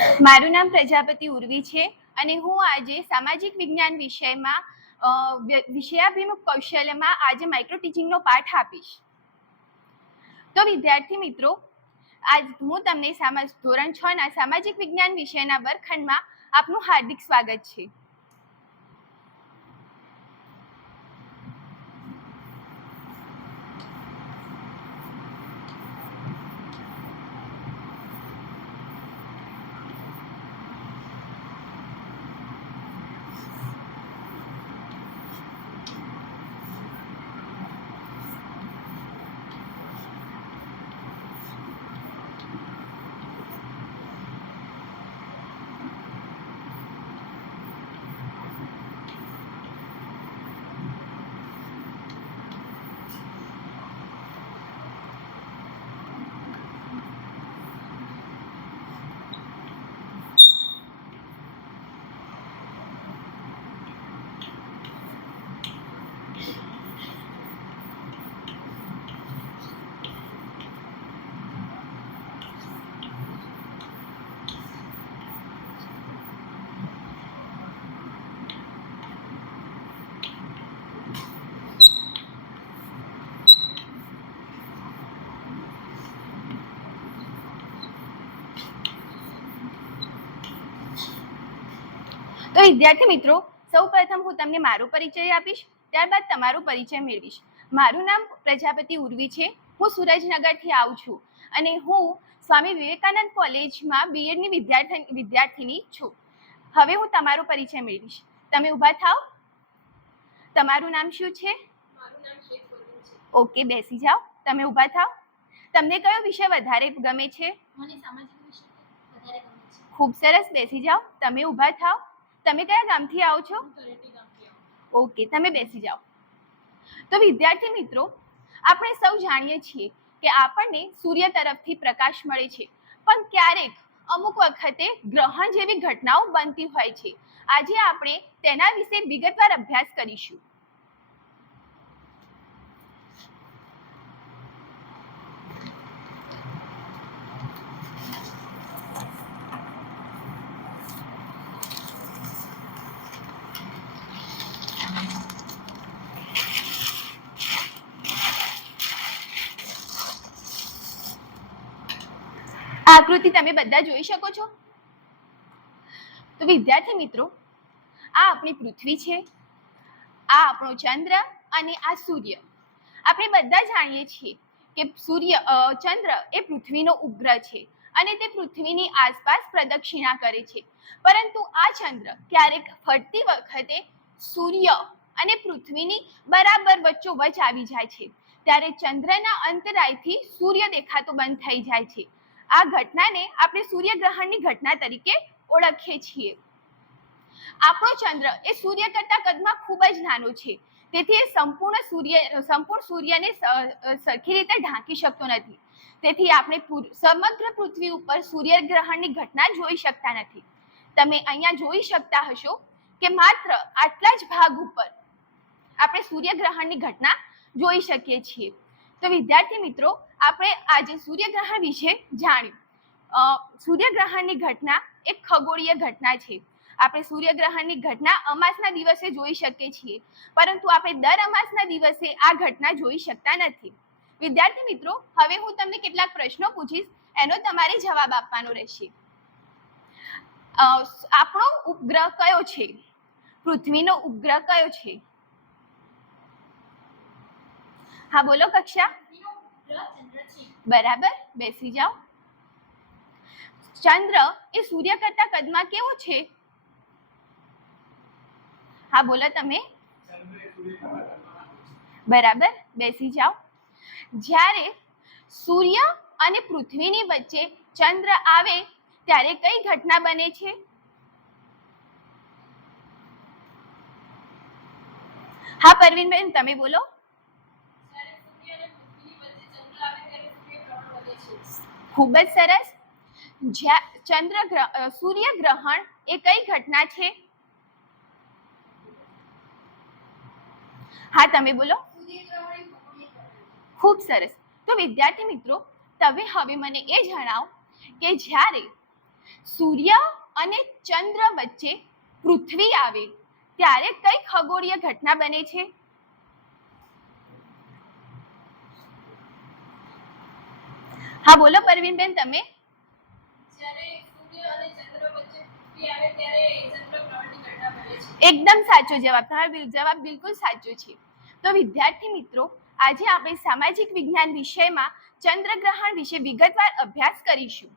મારું નામ પ્રજાપતિ ઉર્વી છે અને હું આજે સામાજિક વિજ્ઞાન વિષયમાં વિષયાભિમુખ કૌશલ્યમાં આજે માઇક્રો ટીચિંગનો પાઠ આપીશ. તો વિદ્યાર્થી મિત્રો, આજ હું તમને ધોરણ 6 ના સામાજિક વિજ્ઞાન વિષયના વર્ગખંડમાં આપનું હાર્દિક સ્વાગત છે. તો વિદ્યાર્થી મિત્રો, સૌપ્રથમ હું તમને મારો પરિચય આપીશ, ત્યારબાદ તમારો પરિચય મેળવીશ. મારું નામ પ્રજાપતિ ઉર્વી છે. હું સુરજનગરથી આવું છું અને હું સ્વામી વિવેકાનંદ કોલેજમાં બીએડની વિદ્યાર્થીની છું. હવે હું તમારો પરિચય મેળવીશ. તમે ઊભા થાઓ. તમારું નામ શું છે? મારું નામ શેખ વરુણ છે. ઓકે, બેસી જાઓ. તમે ઊભા થાઓ. તમને કયો વિષય વધારે ગમે છે? મને સામાજિક વિષય વધારે ગમે છે. ખૂબ સરસ, બેસી જાઓ. તમે ઊભા થાઓ. તમે કયા ગામથી આવો છો? ઓકે, તમે બેસી જાઓ. તો વિદ્યાર્થી મિત્રો, આપણે સૌ જાણીએ છીએ કે આપણને સૂર્ય તરફથી પ્રકાશ મળે છે, પણ ક્યારેક અમુક વખતે ગ્રહણ જેવી ઘટનાઓ બનતી હોય છે. આજે આપણે તેના વિશે વિગતવાર અભ્યાસ કરીશું. આકૃતિ તમે બધા જોઈ શકો છો. તો વિદ્યાર્થી મિત્રો, આ આપણી પૃથ્વી છે, આ આપણો ચંદ્ર અને આ સૂર્ય. આપણે બધા જાણીએ છીએ કે ચંદ્ર એ પૃથ્વીનો ઉપગ્રહ છે અને તે પૃથ્વીની આસપાસ પ્રદક્ષિણા કરે છે. પરંતુ આ ચંદ્ર ક્યારેક ફરતી વખતે સૂર્ય અને પૃથ્વીની બરાબર વચ્ચોવચ આવી જાય છે, ત્યારે ચંદ્રના અંતરાયથી સૂર્ય દેખાતો બંધ થઈ જાય છે. આ ઘટનાને આપણે સૂર્યગ્રહણની ઘટના તરીકે ઓળખીએ છીએ. આપણો ચંદ્ર એ સૂર્ય કરતા કદમાં ખૂબ જ નાનો છે, તેથી એ સંપૂર્ણ સૂર્યને સરખી રીતે ઢાંકી શકતો નથી. તેથી આપણે સમગ્ર પૃથ્વી ઉપર સૂર્યગ્રહણની ઘટના જોઈ શકતા નથી. તમે અહીંયા જોઈ શકતા હશો કે માત્ર આટલા જ ભાગ ઉપર આપણે સૂર્યગ્રહણની ઘટના જોઈ શકીએ છીએ. તો વિદ્યાર્થી મિત્રો, આપણે આજે સૂર્યગ્રહણ વિશે જાણ્યું. સૂર્યગ્રહણની ઘટના એક ખગોળીય ઘટના છે. આપણે સૂર્યગ્રહણની ઘટના અમાસના દિવસે જોઈ શકીએ છીએ, પરંતુ આપણે દર અમાસના દિવસે આ ઘટના જોઈ શકતા નથી. વિદ્યાર્થી મિત્રો, હવે હું તમને કેટલાક પ્રશ્નો પૂછીશ, એનો તમારે જવાબ આપવાનો રહેશે. આપણો ઉપગ્રહ કયો છે? પૃથ્વીનો ઉપગ્રહ કયો છે? હા બોલો કક્ષા. બરાબર, બેસી જાઓ. ચંદ્ર એ સૂર્ય કરતા કદમાં કેવો છે? હા બોલો તમે. બરાબર, બેસી જાઓ. જ્યારે સૂર્ય અને પૃથ્વીની વચ્ચે ચંદ્ર આવે ત્યારે કઈ ઘટના બને છે? હા પરવીનબેન, તમે બોલો. ખૂબ જ સરસ. સૂર્યગ્રહણ એ કઈ ઘટના છે? હા તમે બોલો. ખૂબ સરસ. તો વિદ્યાર્થી મિત્રો, તમે હવે મને એ જણાવો કે જ્યારે સૂર્ય અને ચંદ્ર વચ્ચે પૃથ્વી આવે ત્યારે કઈ ખગોળીય ઘટના બને છે? હા બોલો પરવીનબેન, તમે. જ્યારે સૂર્ય અને ચંદ્ર વચ્ચે પૃથ્વી આવે ત્યારે ચંદ્રગ્રહણની ઘટના બને છે. એકદમ સાચો જવાબ. તમારો જવાબ બિલકુલ સાચો છે. તો વિદ્યાર્થી મિત્રો, આજે આપણે સામાજિક વિજ્ઞાન વિષયમાં ચંદ્રગ્રહણ વિશે વિગતવાર અભ્યાસ કરીશું.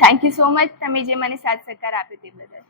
થેન્ક યુ સો મચ, તમે જે મને સાથ સહકાર આપ્યો તે બદલ.